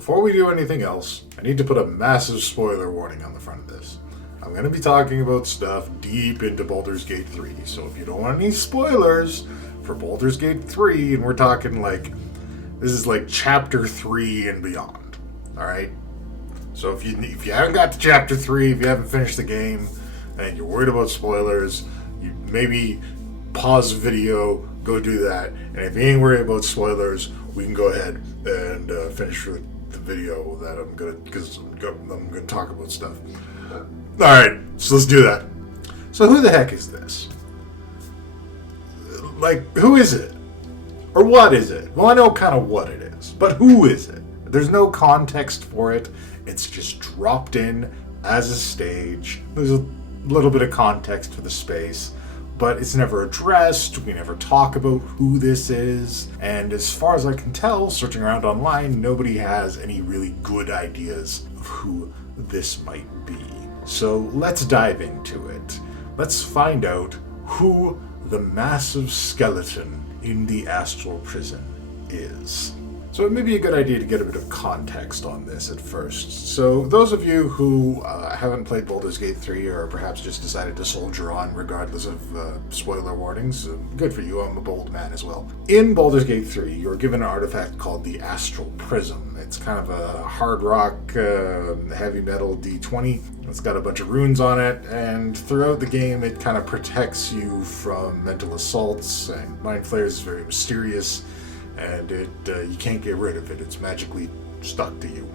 before we do anything else, I need to put a massive spoiler warning on the front of this. I'm going to be talking about stuff deep into Baldurs Gate 3, so if you don't want any spoilers for Baldurs Gate 3, and we're talking like, this is like Chapter 3 and beyond, alright? So if you haven't got to Chapter 3, if you haven't finished the game, and you're worried about spoilers, you maybe pause the video, go do that, and if you ain't worried about spoilers, we can go ahead and finish the video that I'm gonna talk about stuff. Alright, so let's do that. So who the heck is this? Like, who is it? Or what is it? Well, I know kind of what it is, but who is it? There's no context for it. It's just dropped in as a stage. There's a little bit of context for the space, but it's never addressed. We never talk about who this is. And as far as I can tell, searching around online, nobody has any really good ideas of who this might be. So let's dive into it. Let's find out who the massive skeleton in the Astral Prism is. So it may be a good idea to get a bit of context on this at first. So those of you who haven't played Baldurs Gate 3 or perhaps just decided to soldier on regardless of spoiler warnings, good for you, I'm a bold man as well. In Baldurs Gate 3, you're given an artifact called the Astral Prism. It's kind of a hard rock, heavy metal D20. It's got a bunch of runes on it, and throughout the game it kind of protects you from mental assaults, and Mind Flayer is very mysterious, and you can't get rid of it. It's magically stuck to you.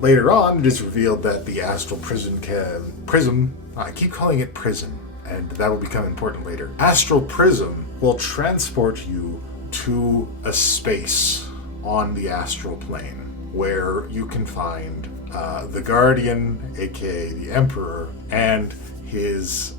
Later on, it is revealed that the Astral Prism, I keep calling it Prism, and that will become important later. Astral Prism will transport you to a space on the astral plane where you can find the Guardian, aka the Emperor, and his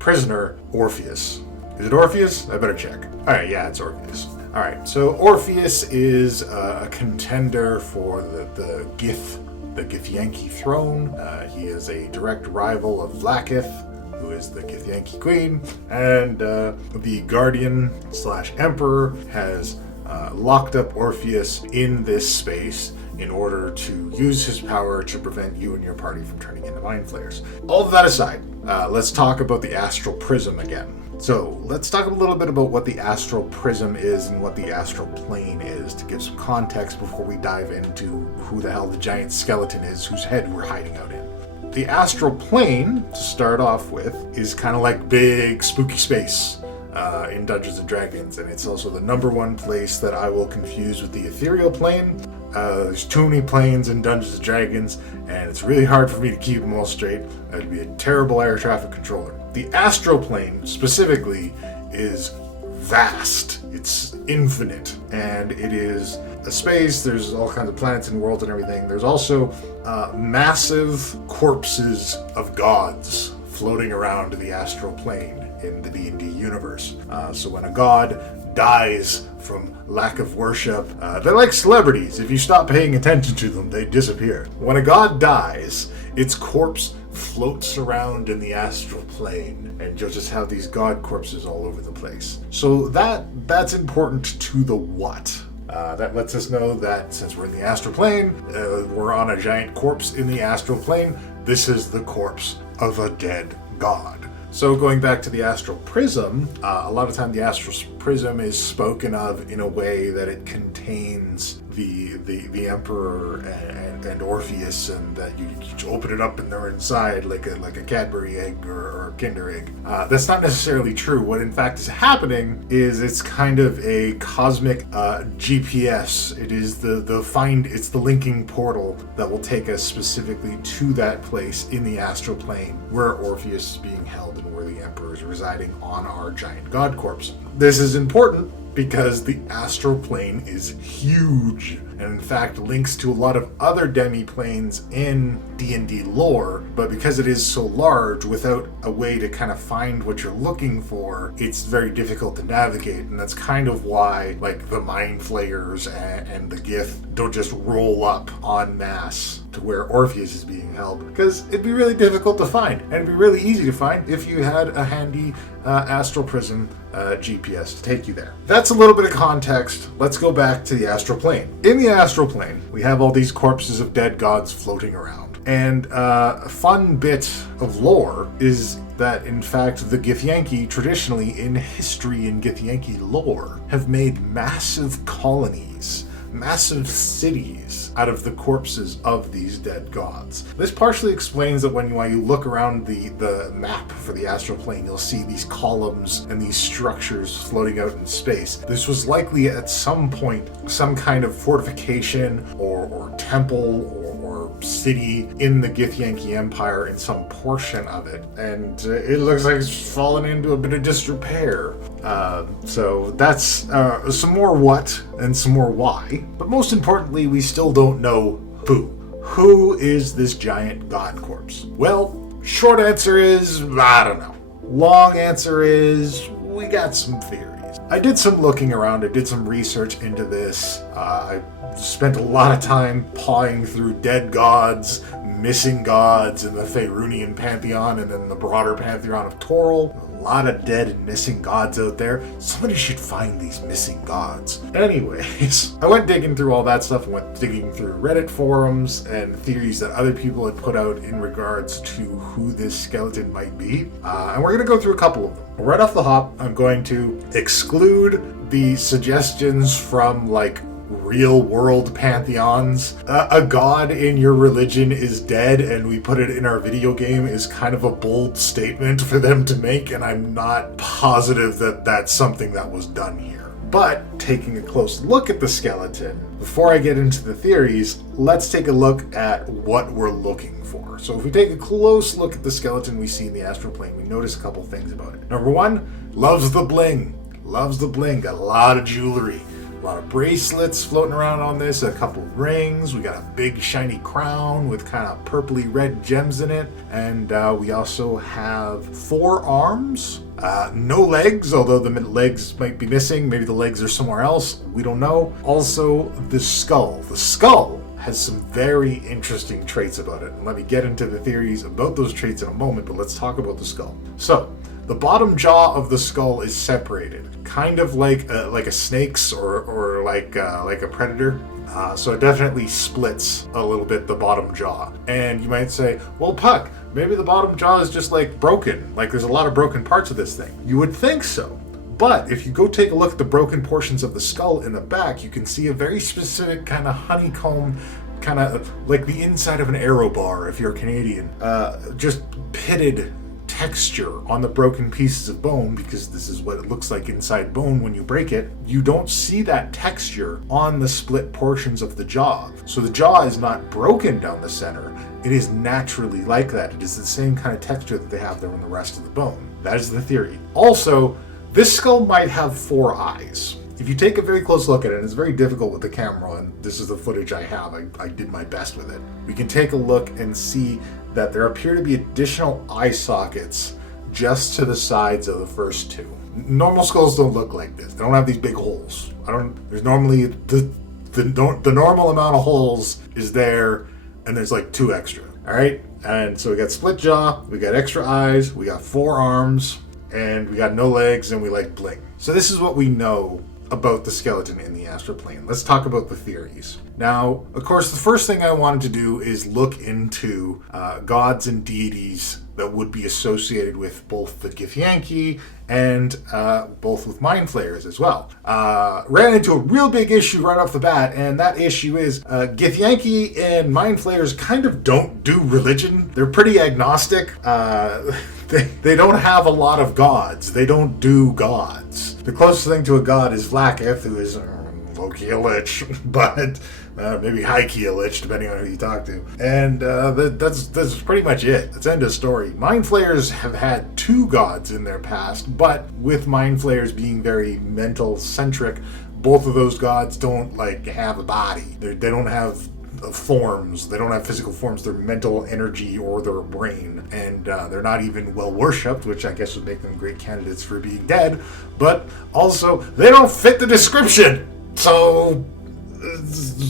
prisoner, Orpheus. Is it Orpheus? I better check. Alright, yeah, it's Orpheus. Alright, so Orpheus is a contender for the Githyanki throne. He is a direct rival of Vlaakith, who is the Githyanki queen, and the Guardian / Emperor has locked up Orpheus in this space in order to use his power to prevent you and your party from turning into Mind Flayers. All of that aside, let's talk about the Astral Prism again. So, let's talk a little bit about what the Astral Prism is and what the Astral Plane is to give some context before we dive into who the hell the giant skeleton is whose head we're hiding out in. The Astral Plane, to start off with, is kind of like big, spooky space in Dungeons & Dragons, and it's also the number one place that I will confuse with the Ethereal Plane. There's too many planes in Dungeons & Dragons, and it's really hard for me to keep them all straight. I'd be a terrible air traffic controller. The Astral Plane, specifically, is vast. It's infinite, and it is a space. There's all kinds of planets and worlds and everything. There's also massive corpses of gods floating around the Astral Plane in the D&D universe. So when a god dies from lack of worship, they're like celebrities. If you stop paying attention to them, they disappear. When a god dies, its corpse floats around in the astral plane, and you'll just have these god corpses all over the place. So that's important to the what. That lets us know that since we're in the astral plane, we're on a giant corpse in the astral plane. This is the corpse of a dead god. So going back to the Astral Prism, a lot of time the Astral Prism is spoken of in a way that it contains the Emperor and Orpheus, and that you open it up and they're inside like a Cadbury egg or a Kinder egg. That's not necessarily true. What in fact is happening is it's kind of a cosmic GPS. It is it's the linking portal that will take us specifically to that place in the astral plane where Orpheus is being held and where the Emperor is residing on our giant god corpse. This is important because the astral plane is huge, and in fact links to a lot of other demi-planes in D&D lore, but because it is so large, without a way to kind of find what you're looking for, it's very difficult to navigate, and that's kind of why like the Mind Flayers and the Gith don't just roll up en masse to where Orpheus is being held, because it'd be really difficult to find, and it'd be really easy to find if you had a handy Astral Prism GPS to take you there. That's a little bit of context. Let's go back to the Astral Plane. In the Astral Plane, we have all these corpses of dead gods floating around. And a fun bit of lore is that, in fact, the Githyanki, traditionally in history in Githyanki lore, have made massive colonies, massive cities out of the corpses of these dead gods. This partially explains that when you look around the map for the Astral Plane, you'll see these columns and these structures floating out in space. This was likely at some point some kind of fortification or temple or city in the Githyanki Empire in some portion of it, and it looks like it's fallen into a bit of disrepair. So that's some more what and some more why, but most importantly, we still don't know who. Who is this giant god corpse? Well, short answer is, I don't know. Long answer is, we got some theories. I did some looking around, I did some research into this. I spent a lot of time pawing through dead gods, missing gods in the Faerunian pantheon, and then the broader pantheon of Toril. A lot of dead and missing gods out there. Somebody should find these missing gods. Anyways, I went digging through all that stuff. I went digging through Reddit forums and theories that other people had put out in regards to who this skeleton might be. And we're going to go through a couple of them. Right off the hop, I'm going to exclude the suggestions from, real world pantheons. A god in your religion is dead and we put it in our video game is kind of a bold statement for them to make, and I'm not positive that that's something that was done here. But taking a close look at the skeleton, before I get into the theories, let's take a look at what we're looking for. So if we take a close look at the skeleton we see in the Astral Plane, we notice a couple things about it. Number one, loves the bling. Loves the bling. Got a lot of jewelry. A lot of bracelets floating around on this, a couple rings. We got a big shiny crown with kind of purpley red gems in it. And we also have 4 arms, no legs, although the legs might be missing. Maybe the legs are somewhere else. We don't know. Also, the skull. The skull has some very interesting traits about it. And let me get into the theories about those traits in a moment, but let's talk about the skull. So, the bottom jaw of the skull is separated, kind of like a snake's or like a predator. So it definitely splits a little bit, the bottom jaw. And you might say, well, Puck, maybe the bottom jaw is just broken. There's a lot of broken parts of this thing. You would think so. But if you go take a look at the broken portions of the skull in the back, you can see a very specific kind of honeycomb, kind of like the inside of an arrow bar if you're Canadian. Just pitted texture on the broken pieces of bone, because this is what it looks like inside bone when you break it. You don't see that texture on the split portions of the jaw. So the jaw is not broken down the center. It is naturally like that. It is the same kind of texture that they have there on the rest of the bone. That is the theory. Also, this skull might have 4 eyes. If you take a very close look at it, and it's very difficult with the camera, and this is the footage I have, I did my best with it. We can take a look and see that there appear to be additional eye sockets just to the sides of the first 2. Normal skulls don't look like this. They don't have these big holes. There's normally the normal amount of holes is there, and there's 2 extra. All right, and so we got split jaw, we got extra eyes, we got 4 arms, and we got no legs, and we bling. So this is what we know about the skeleton in the Astral Plane. Let's talk about the theories. Now, of course, the first thing I wanted to do is look into gods and deities that would be associated with both the Githyanki and both with Mind Flayers as well. Ran into a real big issue right off the bat, and that issue is Githyanki and Mind Flayers kind of don't do religion. They're pretty agnostic. They don't have a lot of gods. They don't do gods. The closest thing to a god is Vlaakith, who is low-key a lich, but maybe high-key a lich, depending on who you talk to. And that's pretty much it. That's end of story. Mind Flayers have had 2 gods in their past, but with Mind Flayers being very mental-centric, both of those gods don't have a body. They don't have forms. They don't have physical forms. They're mental energy or their brain, and they're not even well worshipped, which I guess would make them great candidates for being dead. But also, they don't fit the description, so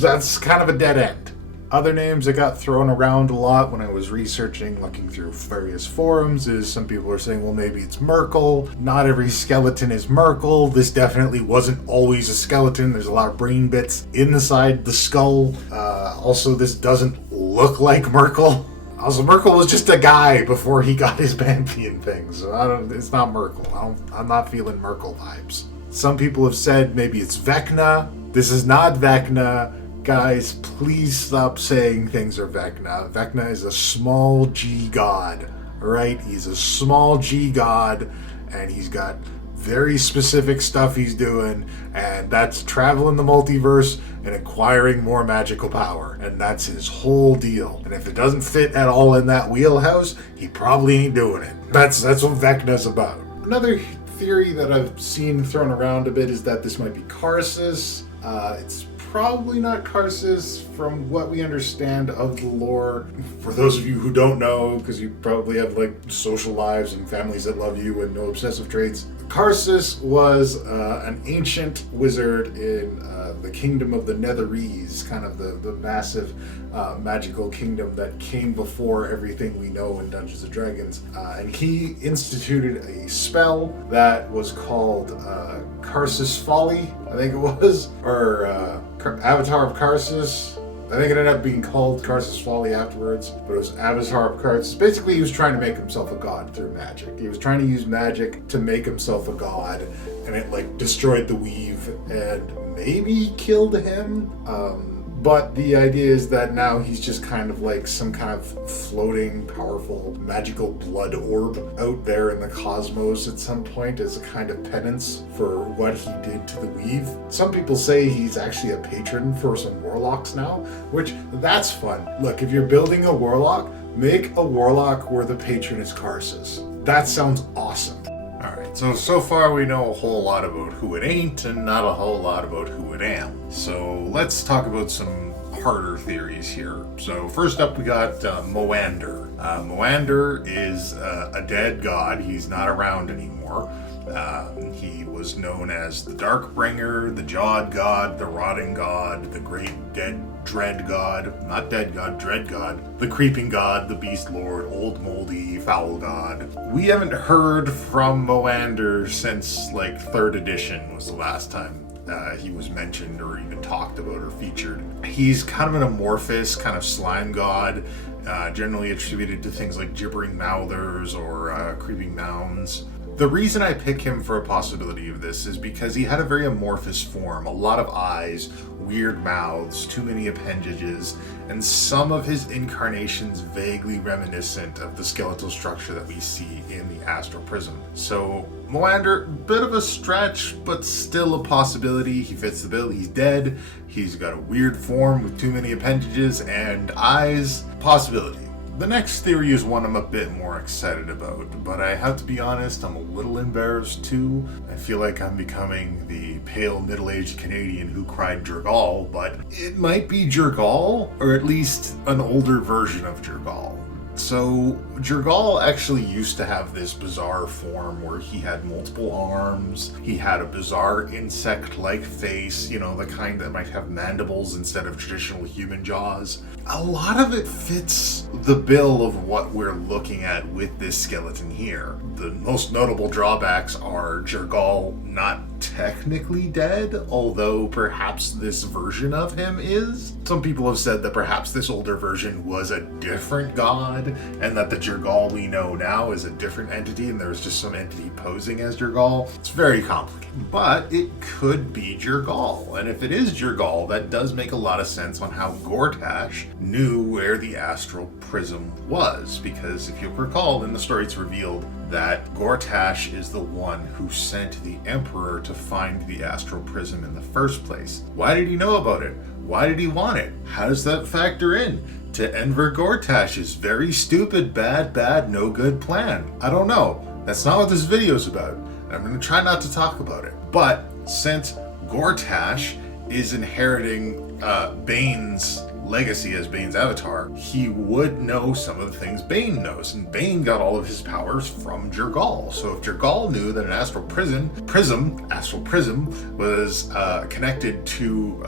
that's kind of a dead end. Other names that got thrown around a lot when I was researching, looking through various forums, is some people are saying, well, maybe it's Merkel. Not every skeleton is Merkel. This definitely wasn't always a skeleton. There's a lot of brain bits inside the skull. Also, this doesn't look like Merkel. Also, Merkel was just a guy before he got his pantheon thing, so it's not Merkel. I'm not feeling Merkel vibes. Some people have said maybe it's Vecna. This is not Vecna. Guys, please stop saying things are Vecna. Vecna is a small G god, alright? He's a small G god, and he's got very specific stuff he's doing, and that's traveling the multiverse and acquiring more magical power, and that's his whole deal. And if it doesn't fit at all in that wheelhouse, he probably ain't doing it. That's what Vecna's about. Another theory that I've seen thrown around a bit is that this might be Karsus. It's probably not Karsus from what we understand of the lore. For those of you who don't know, because you probably have like social lives and families that love you and no obsessive traits, Karsus was an ancient wizard in the kingdom of the Netherese, kind of the massive magical kingdom that came before everything we know in Dungeons & Dragons. And he instituted a spell that was called Karsus Folly, I think it was, or Avatar of Karsus. I think it ended up being called Karsus Folly afterwards, but it was Avatar of Karsus. Basically, he was trying to make himself a god through magic. He was trying to use magic to make himself a god, and it like destroyed the weave and maybe killed him. But the idea is that now he's just kind of like some kind of floating, powerful, magical blood orb out there in the cosmos at some point as a kind of penance for what he did to the weave. Some people say he's actually a patron for some warlocks now, which that's fun. Look, if you're building a warlock, make a warlock where the patron is Karsus. That sounds awesome. Alright, so far we know a whole lot about who it ain't and not a whole lot about who it am. So let's talk about some harder theories here. So first up we got Moander. Moander is a dead god. He's not around anymore. He was known as the Darkbringer, the Jawed God, the Rotting God, the Great Dread God, not Dead God, Dread God, the Creeping God, the Beast Lord, Old Moldy, Foul God. We haven't heard from Moander since like 3rd edition was the last time he was mentioned or even talked about or featured. He's kind of an amorphous, kind of slime god, generally attributed to things like Gibbering Mouthers or Creeping Mounds. The reason I pick him for a possibility of this is because he had a very amorphous form, a lot of eyes, weird mouths, too many appendages, and some of his incarnations vaguely reminiscent of the skeletal structure that we see in the Astral Prism. So, Moander, bit of a stretch, but still a possibility. He fits the bill, he's dead, he's got a weird form with too many appendages and eyes, possibility. The next theory is one I'm a bit more excited about, but I have to be honest, I'm a little embarrassed too. I feel like I'm becoming the pale middle-aged Canadian who cried Jergal, but it might be Jergal, or at least an older version of Jergal. So, Jergal actually used to have this bizarre form where he had multiple arms, he had a bizarre insect-like face, you know, the kind that might have mandibles instead of traditional human jaws. A lot of it fits the bill of what we're looking at with this skeleton here. The most notable drawbacks are Jergal not technically dead, although perhaps this version of him is. Some people have said that perhaps this older version was a different god, and that the Jergal we know now is a different entity, and there's just some entity posing as Jergal. It's very complicated, but it could be Jergal, and if it is Jergal, that does make a lot of sense on how Gortash knew where the Astral Prism was, because if you'll recall, in the story it's revealed that Gortash is the one who sent the Emperor to find the Astral Prism in the first place. Why did he know about it? Why did he want it? How does that factor in to Enver Gortash's very stupid, bad, no good plan? I don't know. That's not what this video is about. And I'm going to try not to talk about it. But since Gortash is inheriting Bane's legacy as Bane's avatar, he would know some of the things Bane knows, and Bane got all of his powers from Jergal. So if Jergal knew that an Astral Prism was connected to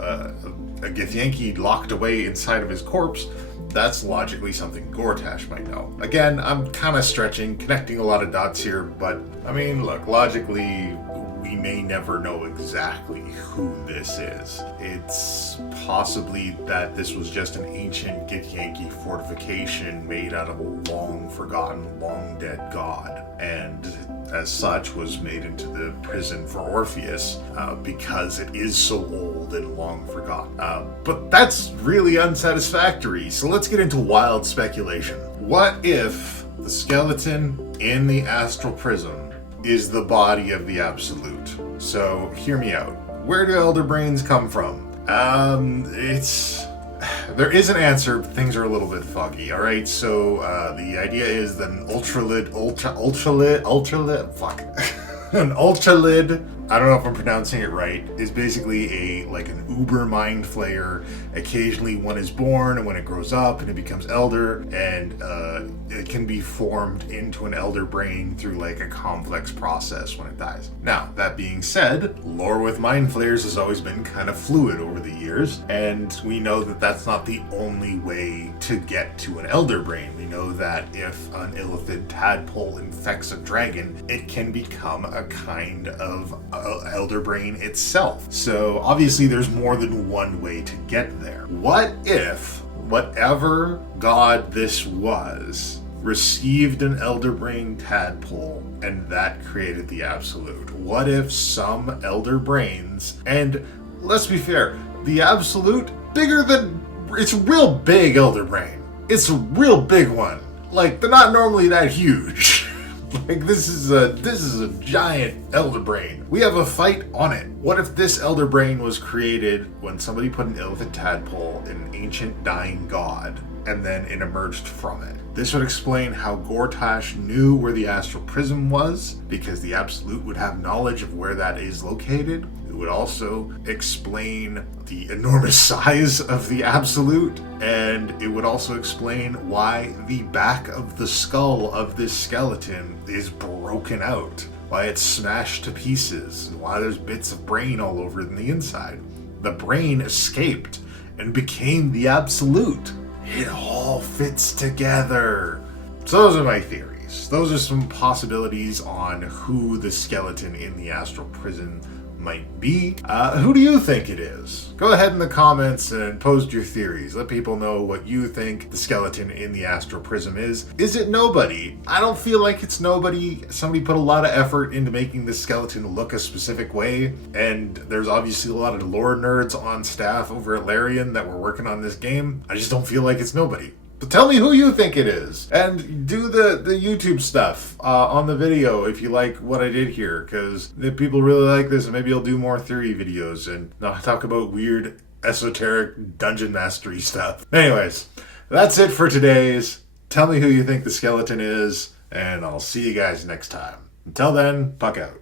a Githyanki locked away inside of his corpse, that's logically something Gortash might know. Again, I'm kind of stretching, connecting a lot of dots here, but I mean, look, logically, we may never know exactly who this is. It's possibly that this was just an ancient Githyanki fortification made out of a long forgotten, long dead god, and as such was made into the prison for Orpheus because it is so old and long forgotten. But that's really unsatisfactory, so let's get into wild speculation. What if the skeleton in the Astral Prism is the body of the Absolute? So hear me out. Where do Elder Brains come from? There is an answer, but things are a little bit foggy, alright? So, the idea is that an an ultralid, I don't know if I'm pronouncing it right, is basically an uber mind flayer. Occasionally one is born, and when it grows up and it becomes elder, and it can be formed into an elder brain through a complex process when it dies. Now, that being said, lore with mind flayers has always been kind of fluid over the years, and we know that that's not the only way to get to an elder brain. We know that if an illithid tadpole infects a dragon, it can become a kind of elder brain itself. So obviously there's more than one way to get there. What if whatever god this was received an elder brain tadpole and that created the Absolute? What if some elder brains, and let's be fair, the Absolute, it's a real big elder brain. It's a real big one. They're not normally that huge. This is a giant elder brain. We have a fight on it. What if this elder brain was created when somebody put an illithid tadpole in an ancient dying god, and then it emerged from it? This would explain how Gortash knew where the Astral Prism was, because the Absolute would have knowledge of where that is located. It would also explain the enormous size of the Absolute, and it would also explain why the back of the skull of this skeleton is broken out, why it's smashed to pieces, and why there's bits of brain all over in the inside. The brain escaped and became the Absolute. It all fits together. So those are my theories. Those are some possibilities on who the skeleton in the Astral Prison might be. Who do you think it is? Go ahead in the comments and post your theories. Let people know what you think the skeleton in the Astral Prism is. Is it nobody? I don't feel like it's nobody. Somebody put a lot of effort into making this skeleton look a specific way, and there's obviously a lot of lore nerds on staff over at Larian that were working on this game. I just don't feel like it's nobody. So tell me who you think it is, and do the YouTube stuff on the video if you like what I did here, because if people really like this, maybe I'll do more theory videos and not talk about weird esoteric dungeon mastery stuff. Anyways, that's it for today's. Tell me who you think the skeleton is, and I'll see you guys next time. Until then, puck out.